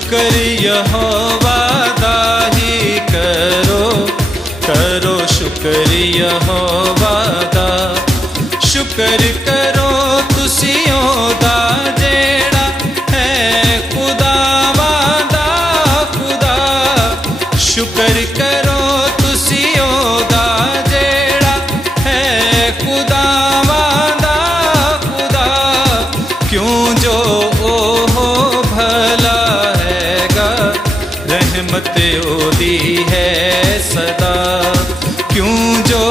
शुक्र यहोवा दा ही करो, करो शुक्र यहोवा दा। शुक्र करो तुसी ओदा जेड़ा है खुदावा दा खुदा। शुक्र करो तुसी ओदा जेड़ा है खुदावा दा खुदा। क्यों जो ओहो भला हैगा, रहमत ओदी है सदा। क्यों जो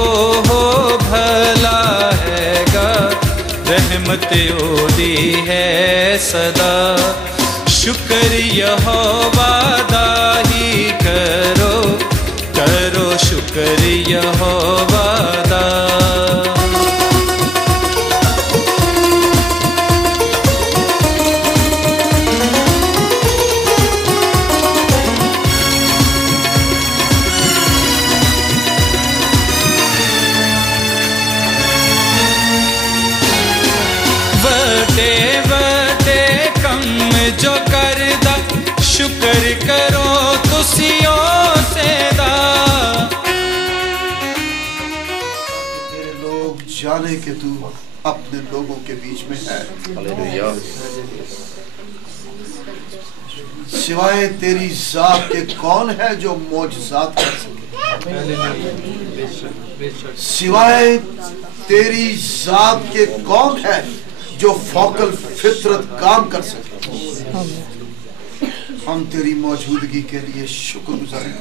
ओहो भला हैगा, रहमत ओदी है सदा। शुक्र यहोवा दा ही करो, करो शुक्र यहोवा दा। जो करदा शुक्र करो तुसी ओसे दा। तेरे लोग जाने के तू अपने लोगों के बीच में है। हालेलुया। सिवाय तेरी जात के कौन है जो मौजज़ात कर सके? सिवाय तेरी जात के कौन है जो फौकल फितरत काम कर सके? हम तेरी मौजूदगी के लिए शुक्रगुजार हैं।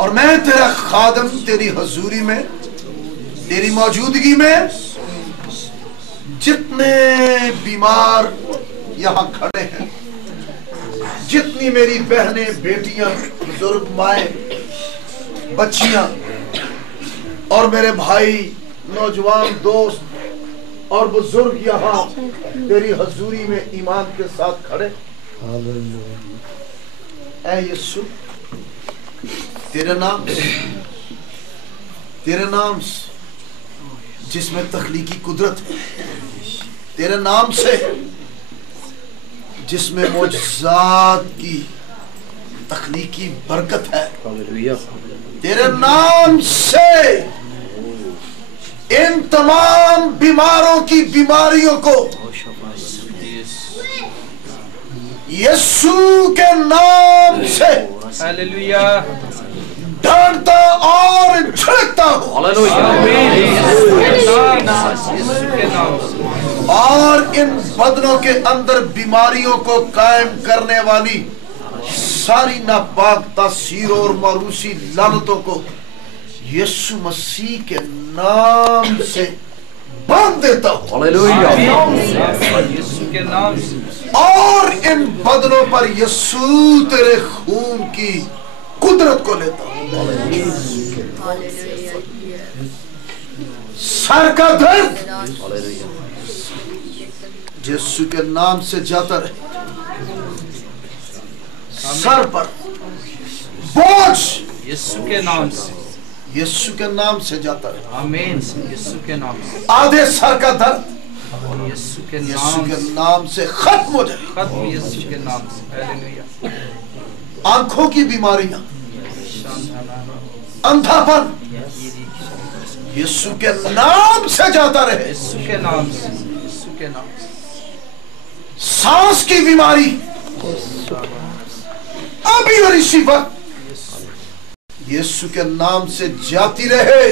और मैं तेरा खादम तेरी हजूरी में, तेरी मौजूदगी में जितने बीमार यहाँ खड़े हैं, जितनी मेरी बहनें, बेटियां, बुजुर्ग, माए, बच्चियां और मेरे भाई, नौजवान दोस्त और बुजुर्ग यहाँ तेरी हजूरी में ईमान के साथ खड़े। ऐ यीशु, तेरे नाम जिसमें तख्लीकी कुदरत है, तेरे नाम से जिसमें मौजज़ात की तख्लीकी बरकत है, तेरे नाम से इन तमाम बीमारों की बीमारियों को यीशु के नाम से हालेलुया डांटता और झड़कता हूँ। और इन बदनों के अंदर बीमारियों को कायम करने वाली सारी नापाक तासीर और मारूसी लानतों को यीशु मसीह के नाम से बांध देता हूँ। हालेलुया। यीशु के नाम से। और इन बदनों पर यीशु तेरे खून की कुदरत को लेता हूँ। सर का दर्द यीशु के नाम से जाता रहे। सर पर बोझ यीशु के नाम से, यीशु के नाम से जाता रहे। आमीन। यीशु के नाम से। आधे सर का दर्द यीशु के नाम से खत्म हो जाए। खत्म यीशु के नाम से। हालेलुया। आंखों की बीमारियां, अंधापन यीशु के नाम से जाता रहे। यीशु के नाम से। यीशु के नाम से। सांस की बीमारी अभी और इसी वक्त यीशु के नाम से जाती रहे।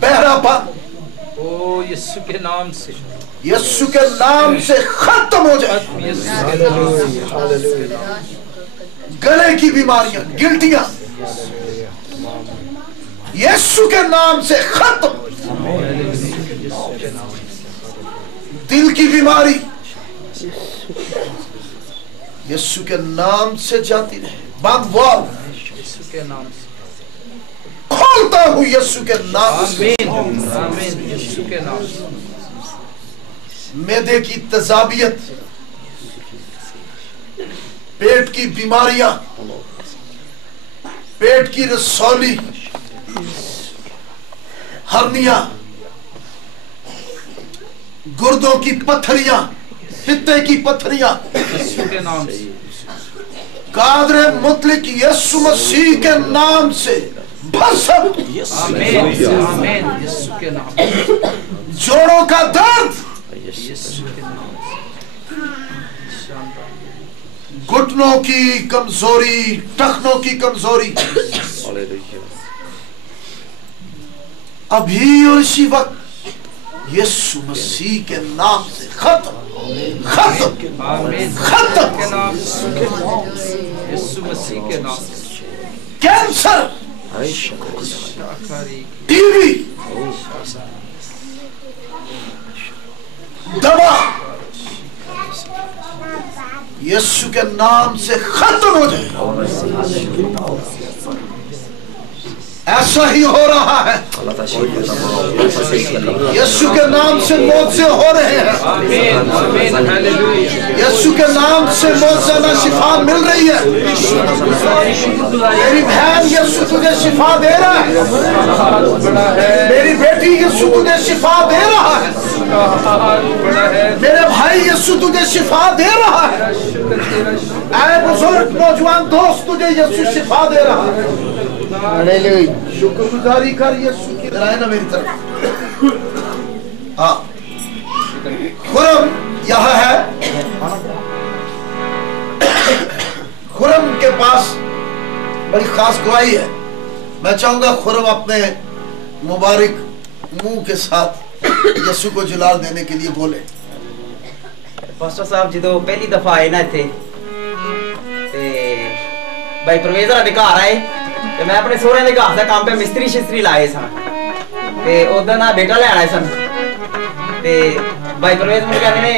बहरापन ओ यीशु के नाम से, यीशु के नाम से खत्म हो जाए। गले की बीमारियां, गिल्टियां यीशु के नाम से खत्म। दिल की बीमारी यीशु के नाम से जाती रहे। बंद वाल्व यीशु के नाम से खोलता हूँ यीशु के नाम से। आमीन। यीशु के नाम से। मैदे की तजाबियत, पेट की बीमारियां, पेट की रसौली, हर्निया, गुर्दों की पत्थरियां पित्ते की पत्थरियां यीशु के नाम से, कादर मुतलक यीशु मसीह के नाम से भस्म। आमीन आमीन, यीशु के नाम से, जोड़ों का दर्द यीशु के नाम से, घुटनों की कमजोरी, टखनों की कमजोरी, अभी और इसी वक्त यीशु मसीह के नाम से खत्म खत्म आमीन खत्म। के नाम से, यीशु मसीह के नाम से, कैंसर, शाकारी टीबी, दवा यीशु के नाम से खत्म हो जाए। ऐसा ही हो रहा है, यीशु के नाम से मौत हो रहे हैं। आमीन आमीन, हालेलुया, यीशु के नाम से मौत शिफा मिल रही है। मेरी बहन यीशु तुझे शिफा दे रहा है, मेरी बेटी यीशु तुझे शिफा दे रहा है, मेरे भाई यीशु तुझे शिफा दे रहा है। ऐ बुजुर्ग नौजवान दोस्त, तुझे यीशु शिफा दे रहा है। शुक्रगुजारी कर यीशु की, है ना मेरी तरफ। हाँ, खुरम यहाँ है, खुरम के पास बड़ी खास गवाही है। मैं चाहूंगा खुरम अपने मुबारक मुंह के साथ यीशु को जलाल देने के लिए बोले। पास्टर साहब जो पहली दफा आए ना इत्थे ते भाई परवेज़ दा घर आए ते मैं अपने सोहरे दे घर दा काम पे मिस्त्री शिस्त्री लाए सन ते उधर ना बेटा ले आए सन ते भाई परवेज़ मुझे कहते ने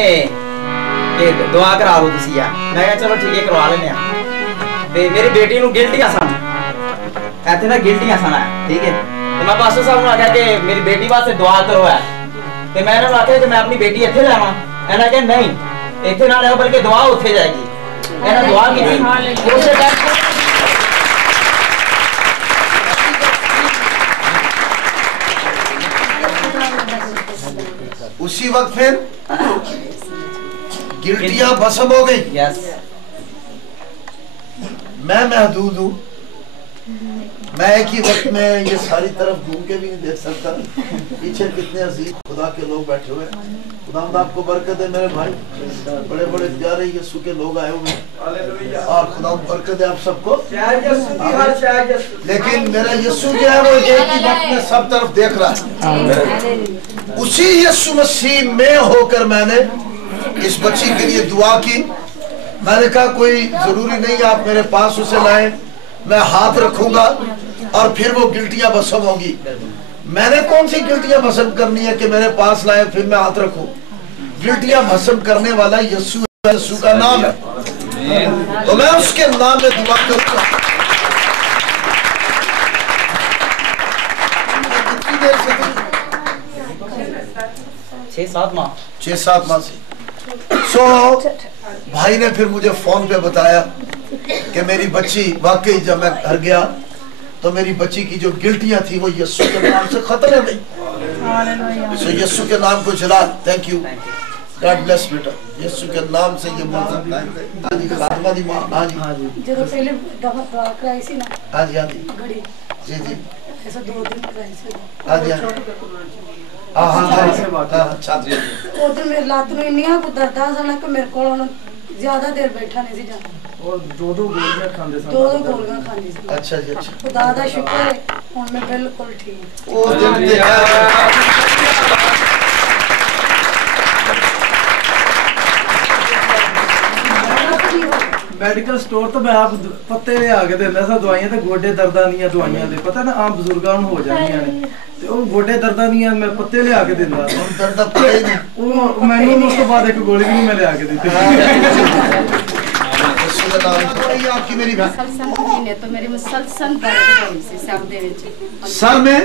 कि दुआ करा दो तुसी यार। मैं कहा चलो ठीक है करवा लेने ते मेरी बेटी नु गिल्टियां सन, इत्थे ना गिल्टियां सन, ठीक है। तो मैं पास्टर साहब ने आख्या कि मेरी बेटी वास्ते दुआ करो है ते मैं इन्हां नु आख्या कि मैं अपनी बेटी इत्थे लावां। इन्हां कहा नहीं इत्थे ना लाओ बल्कि दुआ उत्थे जाएगी। इन्हां दुआ कीती उसे टाइम उसी वक्त फिर गिल्टियां भस्म हो गई। यस मैं महदूद हूँ, मैं एक ही वक्त में ये सारी तरफ घूम के भी नहीं देख सकता। पीछे कितने अजीज खुदा के लोग बैठे हुए हैं। खुदा आपको बरकत है मेरे भाई, बड़े बड़े प्यारे यीशु के लोग आए हुए हैं और खुदा बरकत है आप सबको। लेकिन मेरा यीशु जो है वो एक ही वक्त में सब तरफ देख रहा है। उसी यीशु मसीह में होकर मैंने इस बच्ची के लिए दुआ की। मैंने कहा कोई जरूरी नहीं आप मेरे पास उसे लाए, मैं हाथ रखूंगा और फिर वो गिल्टियां भस्म होगी। मैंने कौन सी गिल्टियां भस्म करनी है कि मेरे पास लाए फिर मैं हाथ रखूं? गिल्टियां भस्म करने वाला यीशु, यीशु का नाम है, तो मैं उसके नाम में दुआ करूंगा। कितनी देर से? 6-7 माह से। भाई ने फिर मुझे फोन पे बताया कि मेरी बच्ची, वाकई जब मैं घर गया तो मेरी बच्ची की जो गिल्टियां थी वो यीशु के नाम से खत्म हो गई। सो यीशु के नाम को जला। थैंक यू, गॉड ब्लेस बेटा। यीशु के नाम से ये बोल सकता है। हाँ जी, फातिमा दी माँ। हाँ जी जो पहले दफा दुआ कराई सी ना। हाँ जी, हाँ जी घड़ी जी जी ऐसा 2 दिन कराई सी। हाँ जी, हाँ हाँ हाँ, अच्छा जी। उधर मेरे लात में इन्नियां को दर्द आ जाना कि मेरे को ज्यादा देर बैठा नहीं सी जाना और 2-2 गोलियां खांदे सन। 2-2 गोलियां खानी सी। अच्छा जी, अच्छा। खुदा दा शुक्र है हुन मैं बिल्कुल ठीक। ओ दिन मेडिकल स्टोर तो मैं आप पत्ते ले आके देना सा दवाइयां ते गोडे दर्दां ਦੀਆਂ ਦਵਾਈਆਂ ਦੇ ਪਤਾ ਨਾ ਆਮ ਬਜ਼ੁਰਗਾਂ ਨੂੰ ਹੋ ਜਾਂਦੀਆਂ ਨੇ ਤੇ ਉਹ ਗੋਡੇ ਦਰਦਾਂ ਦੀਆਂ ਮੈਂ ਪੱਤੇ ਲਿਆ ਕੇ ਦਿੰਦਾ दर्द अब पता ही नहीं। ਉਹ ਮੈਨੂੰ ਉਸ ਤੋਂ ਬਾਅਦ ਇੱਕ ਗੋਲੀ ਵੀ ਨਹੀਂ ਮੈਂ ਲਿਆ ਕੇ ਦਿੱਤੀ। ये आपकी मेरी बहन मुसलसल महीने तो मेरी मुसलसल दर्द हो रही थी सर दे विच। सर में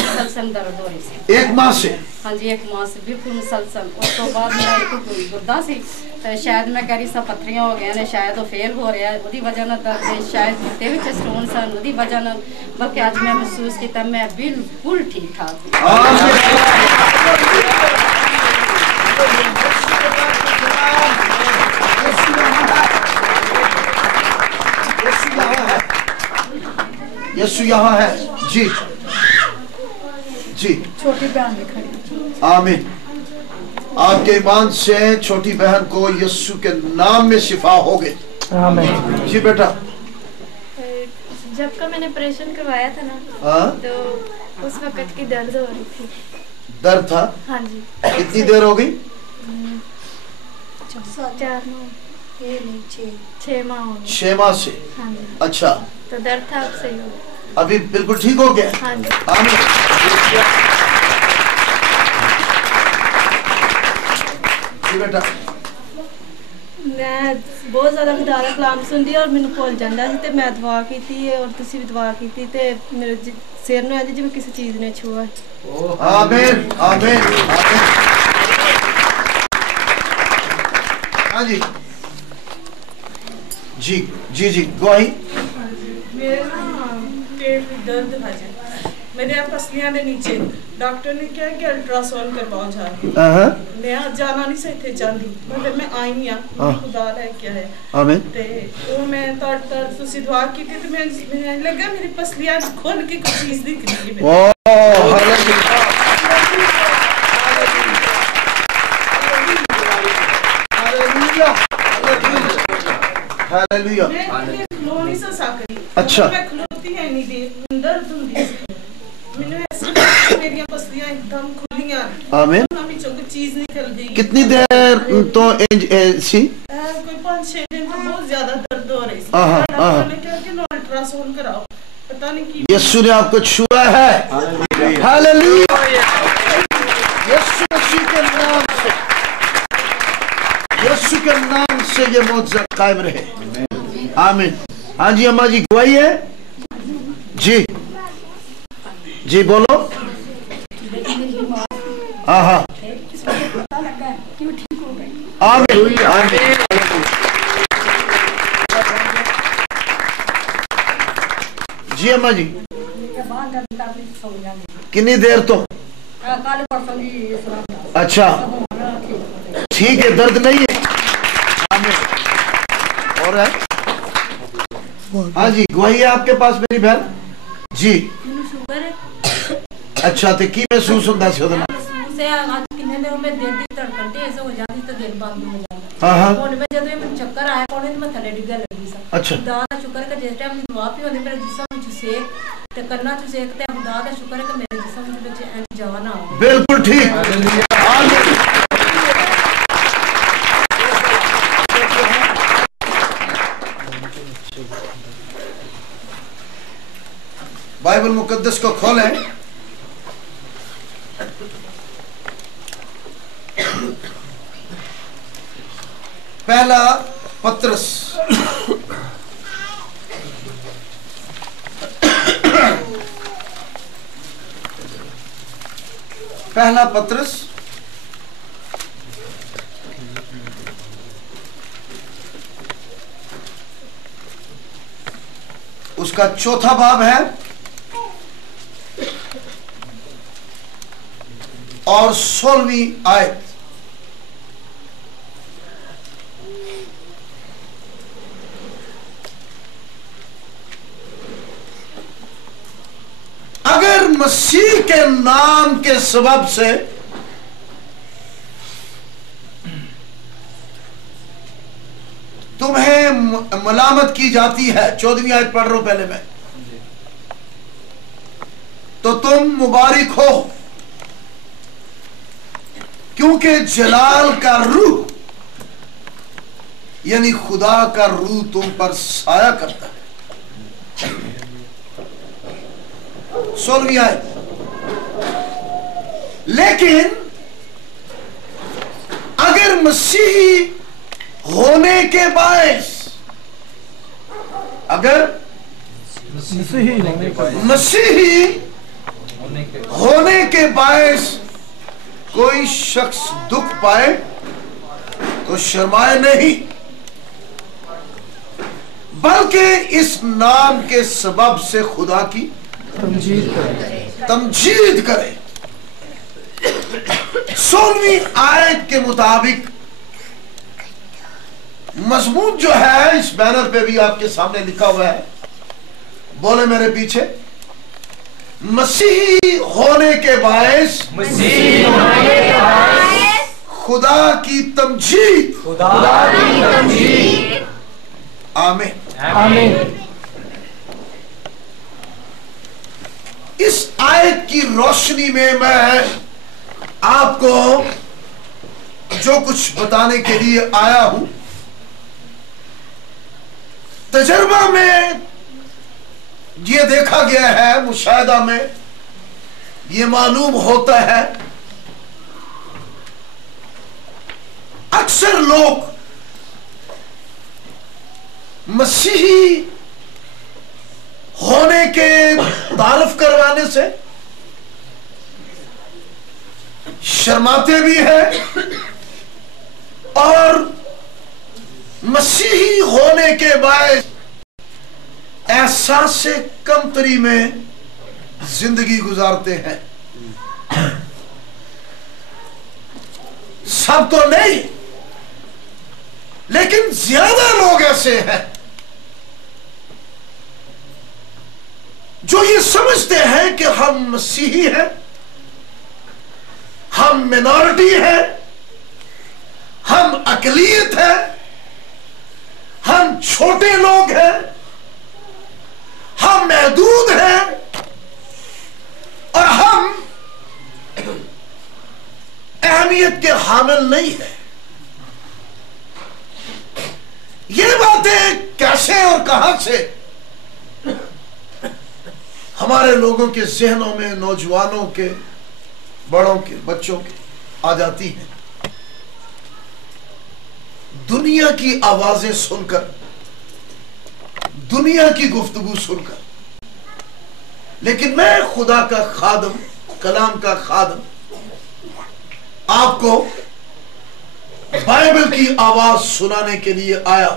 मुसलसल दर्द हो रही थी 1 माह से। हाँ जी 1 माह से बिल्कुल मुसलसल। उस तो बाद मेरा एक गुर्दा सी तो शायद मैं कह रही सा पत्थरियां हो गई ने, शायद वो फेल हो रहा है उसकी वजह ना दर्द है, शायद गुर्दे विच स्टोन सन उसकी वजह ना। बल्कि अज मैं महसूस किया मैं बिल्कुल ठीक ठाक हूँ। यीशु यहाँ है जी जी। छोटी बहन भी खड़ी। आमीन। आपके ईमान से छोटी बहन को यीशु के नाम में शिफा हो गई। आमीन जी। बेटा जब का मैंने ऑपरेशन करवाया था ना, हाँ, तो उस वक्त की दर्द हो रही थी। दर्द था? हाँ जी। कितनी देर हो गई? 4 माह 6 माह हो गए। 6 माह से? हाँ जी। अच्छा, तो दर्द था, अब सही हो गया। अभी बिल्कुल ठीक हो गया? हाँ जी। आमीन। जी बेटा। मैं बहुत ज़्यादा खुदा दा कलाम सुनदी और मैनू भुल जांदा सी ते मैं दुआ कीती और तुसी भी दुआ कीती ते मेरे सिर नूं इंज जिवें किसी चीज़ ने छुआ। आमीन आमीन आमीन। हाँ जी जी जी जी गवाही। मेरे ना पेट में दर्द था जी, मेरे पसलियां दे नीचे डॉक्टर ने कहा कि अल्ट्रासाउंड करवाओ जा। मैं जाना नहीं से थे चाहती, मतलब मैं आई हां, खुदा रह क्या है। आमीन। ते वो मैं तड़ तुसी दुआ की ते मैं लगा मेरी पसलियां खोल के कुछ चीज दिख रही है। Oh hallelujah hallelujah hallelujah. मैं खलो नहीं सकती। अच्छा। मैं खलोती है नहीं देर दर्द हुंदी सी। मैंने ऐसे मेरी पसलियां एकदम खुलियां। आमीन। ना भी कुछ चीज निकल गई। कितनी देर तो सी? कोई 5-6 दिन तो बहुत ज्यादा दर्द हो रही थी। डॉक्टर ने कहा कि अल्ट्रासाउंड कराओ, पता नहीं कि यीशु ने आपको छुआ है। हालेलुया। यीशु मसीह के नाम से, यीशु के नाम से ये मौजूद कायम रहे। आमीन। हाँ जी अम्मा जी गवाही है जी जी बोलो। हाँ हाँ आमीन आमीन। जी अम्मा जी कितनी देर तो? अच्छा ठीक है, दर्द नहीं है। आमीन। और है? हाँ जी गवाही है आपके पास मेरी बहन जी। अच्छा तो की महसूस होता सी ओदे नाल? से आज किन्ने दिन में दिल दी धड़कन तेज हो जाती तो दिल बंद हो जाता। हां हां। हुन मैं जब मैं चक्कर आया कोने में थले डिग्गा लगी सा। अच्छा। खुदा दा शुक्र है कि जिस टाइम दुआ भी होंदी मेरे जिस्म च सेक ते कन्ना च सेक ते खुदा दा शुक्र है कि मेरे जिस्म च विच जान आ। बिल्कुल ठीक। बाइबल मुकद्दस को खोलें। पहला पत्रस पहला पत्रस उसका चौथा बाब है और 16वीं आयत। अगर मसीह के नाम के सबब से तुम्हें मलामत की जाती है, 14वीं आयत पढ़ रहा हूं पहले मैं, तो तुम मुबारक हो, क्योंकि जलाल का रूह यानी खुदा का रूह तुम पर साया करता है। 16वीं आयत। लेकिन अगर मसीही होने के बायस, अगर मसीही होने के बायस कोई शख्स दुख पाए तो शर्माए नहीं, बल्कि इस नाम के सबब से खुदा की तमजीद करे। 16वीं आयत के मुताबिक मजमून जो है इस बैनर पे भी आपके सामने लिखा हुआ है, बोले मेरे पीछे, मसीही होने के बायस खुदा की तमजीद। आमीन। इस आयत की रोशनी में मैं आपको जो कुछ बताने के लिए आया हूं, तजर्बा में ये देखा गया है, मुशाहिदा में ये मालूम होता है, अक्सर लोग मसीही होने के तारुफ करवाने से शर्माते भी हैं और मसीही होने के बाद एहसास से कमतरी में जिंदगी गुजारते हैं। सब तो नहीं, लेकिन ज्यादा लोग ऐसे हैं जो ये समझते हैं कि हम मसीही हैं, हम मिनॉरिटी हैं, हम अकलियत हैं, हम छोटे लोग हैं, हम महदूद हैं और हम अहमियत के हामिल नहीं हैं। ये बातें कैसे और कहां से हमारे लोगों के जहनों में, नौजवानों के, बड़ों के, बच्चों के आ जाती हैं? दुनिया की आवाजें सुनकर, दुनिया की गुफ्तगू सुनकर। लेकिन मैं खुदा का खादम, कलाम का खादम, आपको बाइबल की आवाज सुनाने के लिए आया।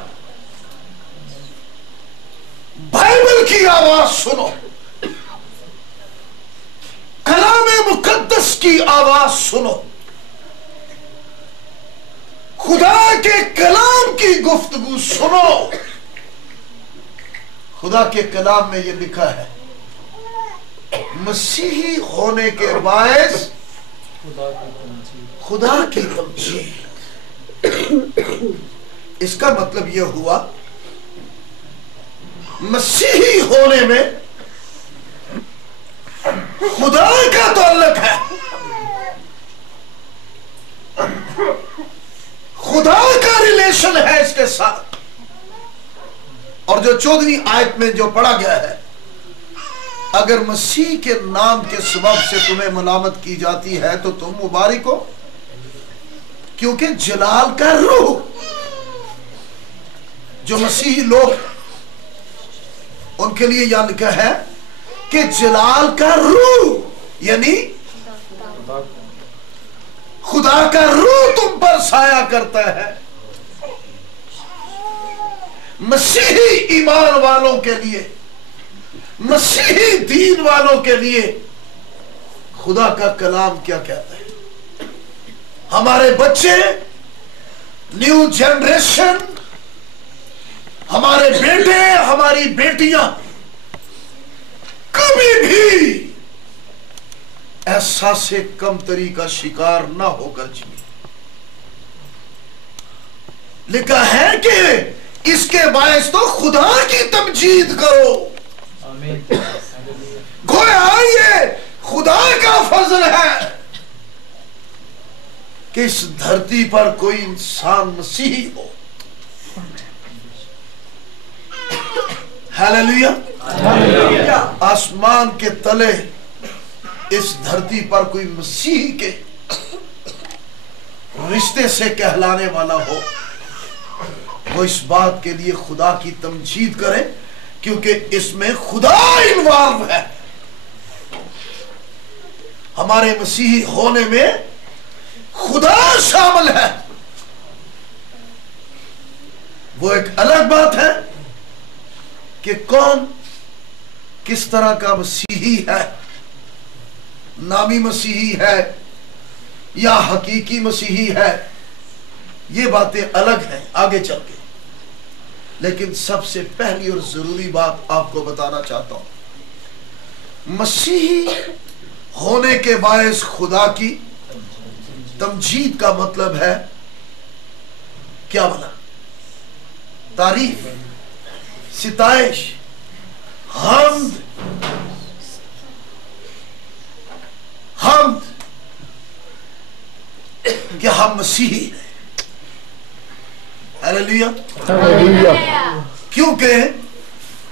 बाइबल की आवाज सुनो, कलाम मुकद्दस की आवाज सुनो, खुदा के कलाम की गुफ्तगू सुनो। खुदा के कलाम में यह लिखा है, मसीही होने के बायस खुदा की तमजीद। इसका मतलब यह हुआ, मसीही होने में खुदा का ताल्लुक है, खुदा का रिलेशन है इसके साथ। और जो 14वीं आयत में जो पढ़ा गया है, अगर मसीह के नाम के सबब से तुम्हें मलामत की जाती है तो तुम मुबारक हो, क्योंकि जलाल का रूह, जो मसीही लोग उनके लिए यह लिखा है कि जलाल का रूह यानी खुदा का रूह तुम पर साया करता है। मसीही ईमान वालों के लिए, मसीही दीन वालों के लिए खुदा का कलाम क्या कहता है? हमारे बच्चे, न्यू जनरेशन, हमारे बेटे, हमारी बेटियां कभी भी एहसास कमतरी का शिकार ना होकर जिए। लिखा है कि इसके बायस तो खुदा की तमजीद करो। गोया ये खुदा का फजल है कि इस धरती पर कोई इंसान मसीही हो। हालेलुया। आसमान के तले इस धरती पर कोई मसीह के रिश्ते से कहलाने वाला हो, वो इस बात के लिए खुदा की तमजीद करे क्योंकि इसमें खुदा इन्वॉल्व है। हमारे मसीही होने में खुदा शामिल है। वो एक अलग बात है कि कौन किस तरह का मसीही है, नामी मसीही है या हकीकी मसीही है, ये बातें अलग हैं आगे चल के। लेकिन सबसे पहली और जरूरी बात आपको बताना चाहता हूं, मसीही होने के बायस खुदा की तमजीद का मतलब है क्या बना? तारीफ, सिताइश, हम्द, हम्द कि हम मसीही हैं। हालेलुया। क्योंकि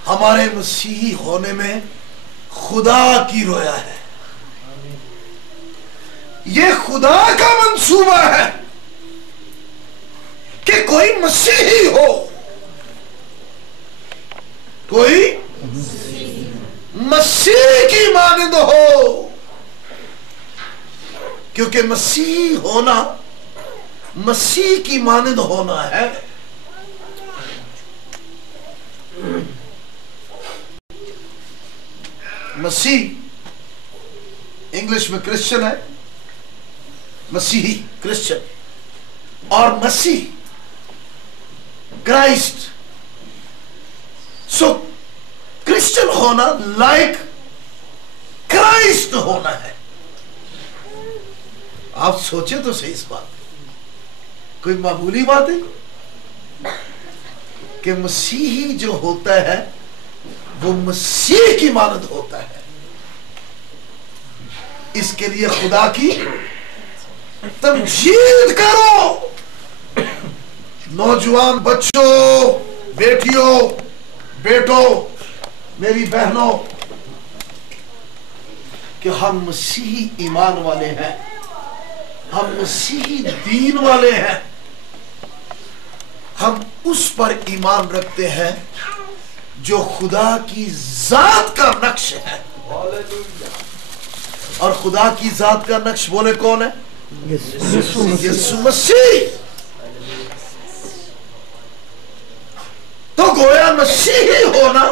हमारे मसीही होने में खुदा की रोया है। ये खुदा का मंसूबा है कि कोई मसीही हो, कोई मसीह की मानंद हो, क्योंकि मसीही होना मसीह की मानंद होना है। मसीह इंग्लिश में क्रिश्चियन है, मसीही क्रिश्चियन, और मसीह क्राइस्ट। सो क्रिश्चियन होना लाइक क्राइस्ट होना है। आप सोचे तो सही इस बात, कोई मामूली बात है कि मसीही जो होता है वो मसीह की मानद होता है। इसके लिए खुदा की तमजीद करो। नौजवान बच्चों, बेटियों, बेटों, मेरी बहनों, कि हम मसीही ईमान वाले हैं, हम मसीही दीन वाले हैं। हम उस पर ईमान रखते हैं जो खुदा की जात का नक्श है। और खुदा की जात का नक्श बोले कौन है? यीशु मसीह। तो गोया मसीही होना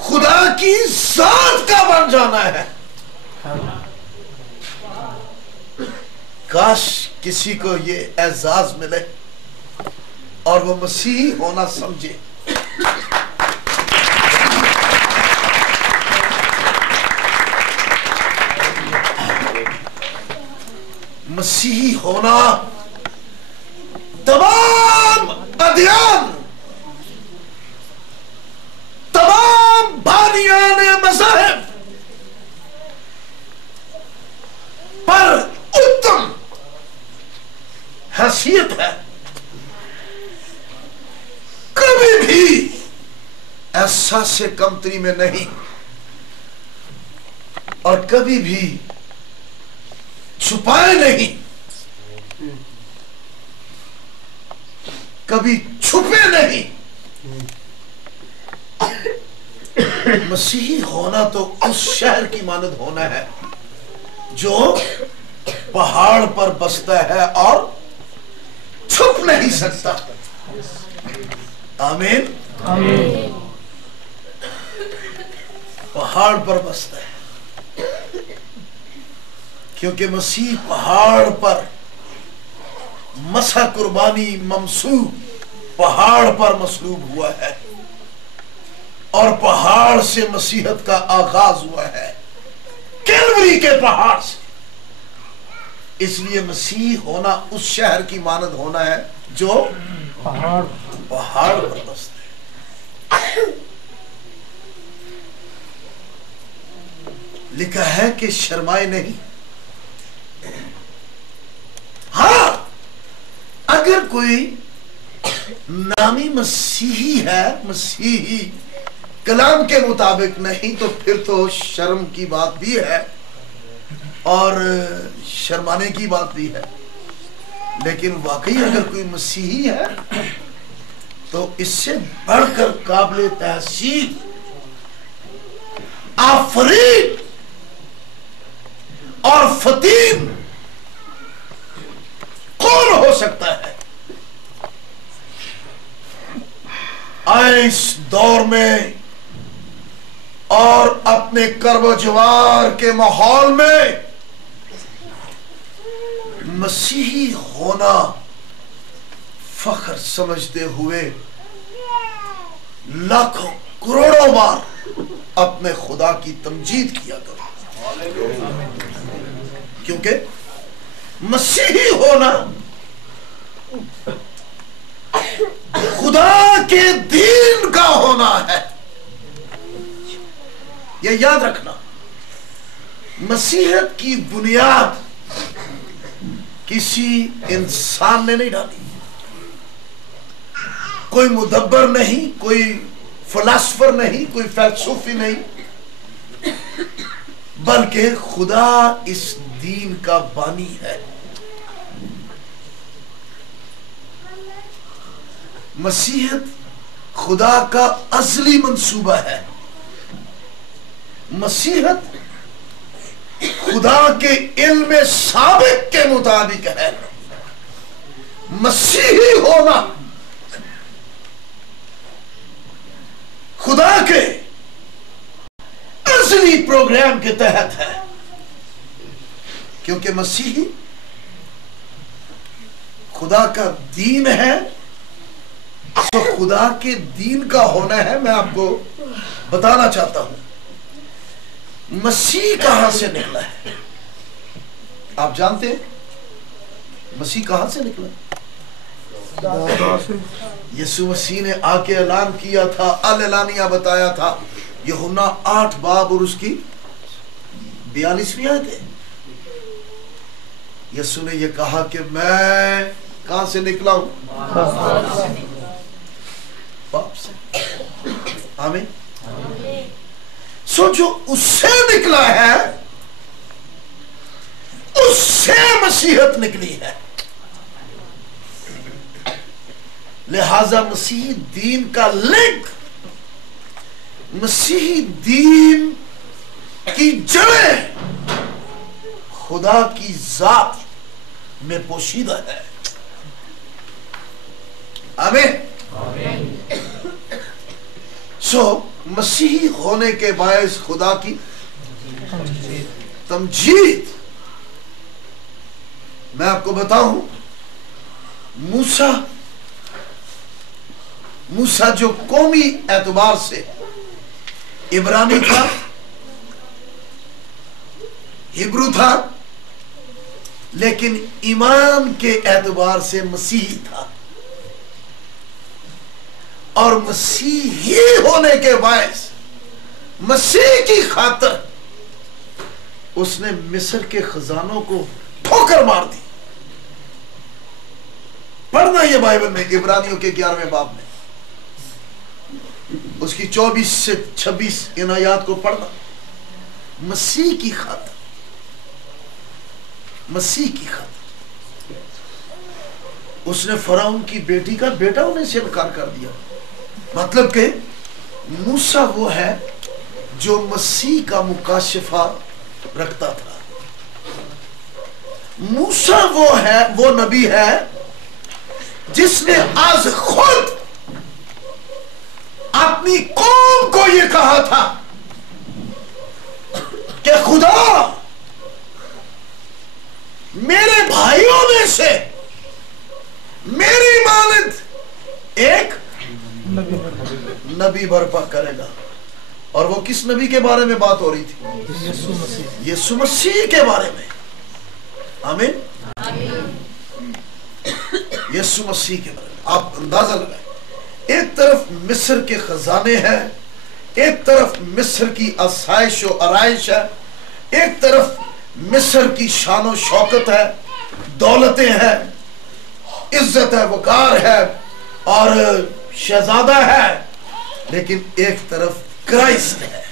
खुदा की जात का बन जाना है। काश किसी को ये एहसास मिले और वो मसीही होना समझे। मसीही होना तमाम अध्ययन, तमाम बानियाने मज़ाहिब पर उत्तम हैसियत है। कभी भी ऐसा से कमतरी में नहीं, और कभी भी छुपाए नहीं, कभी छुपे नहीं। मसीही होना तो उस शहर की मानद होना है जो पहाड़ पर बसता है और छुप नहीं सकता। आमीन। पहाड़ पर बसता है, क्योंकि मसीह पहाड़ पर मसा कुर्बानी ममसूब पहाड़ पर मसलूब हुआ है, और पहाड़ से मसीहत का आगाज हुआ है, कैलवरी के पहाड़ से। इसलिए मसीह होना उस शहर की मानद होना है जो पहाड़ पर बसता है। लिखा है कि शर्माए नहीं। हाँ, अगर कोई नामी मसीही है, मसीही कलाम के मुताबिक नहीं, तो फिर तो शर्म की बात भी है और शर्माने की बात भी है। लेकिन वाकई अगर कोई मसीही है तो इससे बढ़कर काबिल तहसीन, आफरीन और फतीन कौन हो सकता है? आए इस दौर में और अपने कर्ब जवार के माहौल में मसीही होना फख्र समझते हुए लाखों करोड़ों बार अपने खुदा की तमजीद किया करो, क्योंकि मसीही होना खुदा के दीन का होना है। यह याद रखना, मसीहत की बुनियाद किसी इंसान ने नहीं डाली, कोई मुदब्बर नहीं, कोई फिलासफर नहीं, कोई फलसफी नहीं, बल्कि खुदा इस दीन का बानी है। मसीहत खुदा का असली मंसूबा है। मसीहत खुदा के इल्म साबिक के मुताबिक है। मसीही होना खुदा के असली प्रोग्राम के तहत है, क्योंकि मसीही खुदा का दीन है। तो खुदा के दीन का होना है। मैं आपको बताना चाहता हूं मसीह कहां से निकला है। आप जानते हैं मसीह कहां से निकला? यीशु मसीह ने आके ऐलान किया था, अल एलानिया बताया था, यूहन्ना 8 बाब और उसकी 42वीं आयत है। यीशु ने यह कहा कि मैं कहां से निकला हूं? बाप से। आमीन। सो जो उससे निकला है उससे मसीहत निकली है। लिहाजा मसीही दीन का लिंक, मसीही दीन की जड़ें खुदा की जात में पोशीदा है। आमीन। सो मसीही होने के बायस खुदा की तमजीद। मैं आपको बताऊं, मूसा जो कौमी एतबार से इब्रानी था, हिब्रू था, लेकिन ईमान के एतबार से मसीही था। और मसीही होने के बायस, मसीह की खातिर उसने मिस्र के खजानों को ठोकर मार दी। पढ़ना ये बाइबल में, इब्रानियों के 11वें बाब में, उसकी 24 से 26 इन आयात को पढ़ना। मसीह की खातिर, मसीह की खातिर उसने फराउन की बेटी का बेटा होने से इनकार कर दिया। मतलब कि मूसा वो है जो मसीह का मुकाशफा रखता था। मूसा वो है, वो नबी है जिसने आज खुद अपनी कौम को यह कहा था कि खुदा मेरे भाइयों में से मेरी मानद एक नबी बर्पा करेगा। और वो किस नबी के बारे में बात हो रही थी? यीशु मसीह के बारे में। आमीन। यीशु मसीह के बारे में आप अंदाजा लगाएं। एक तरफ मिस्र के खजाने हैं, एक तरफ मिस्र की आसाइश और आराइश है, एक तरफ मिस्र की शानो शौकत है, दौलतें हैं, इज्जत है, वकार है और शहजादा है। लेकिन एक तरफ क्राइस्ट है।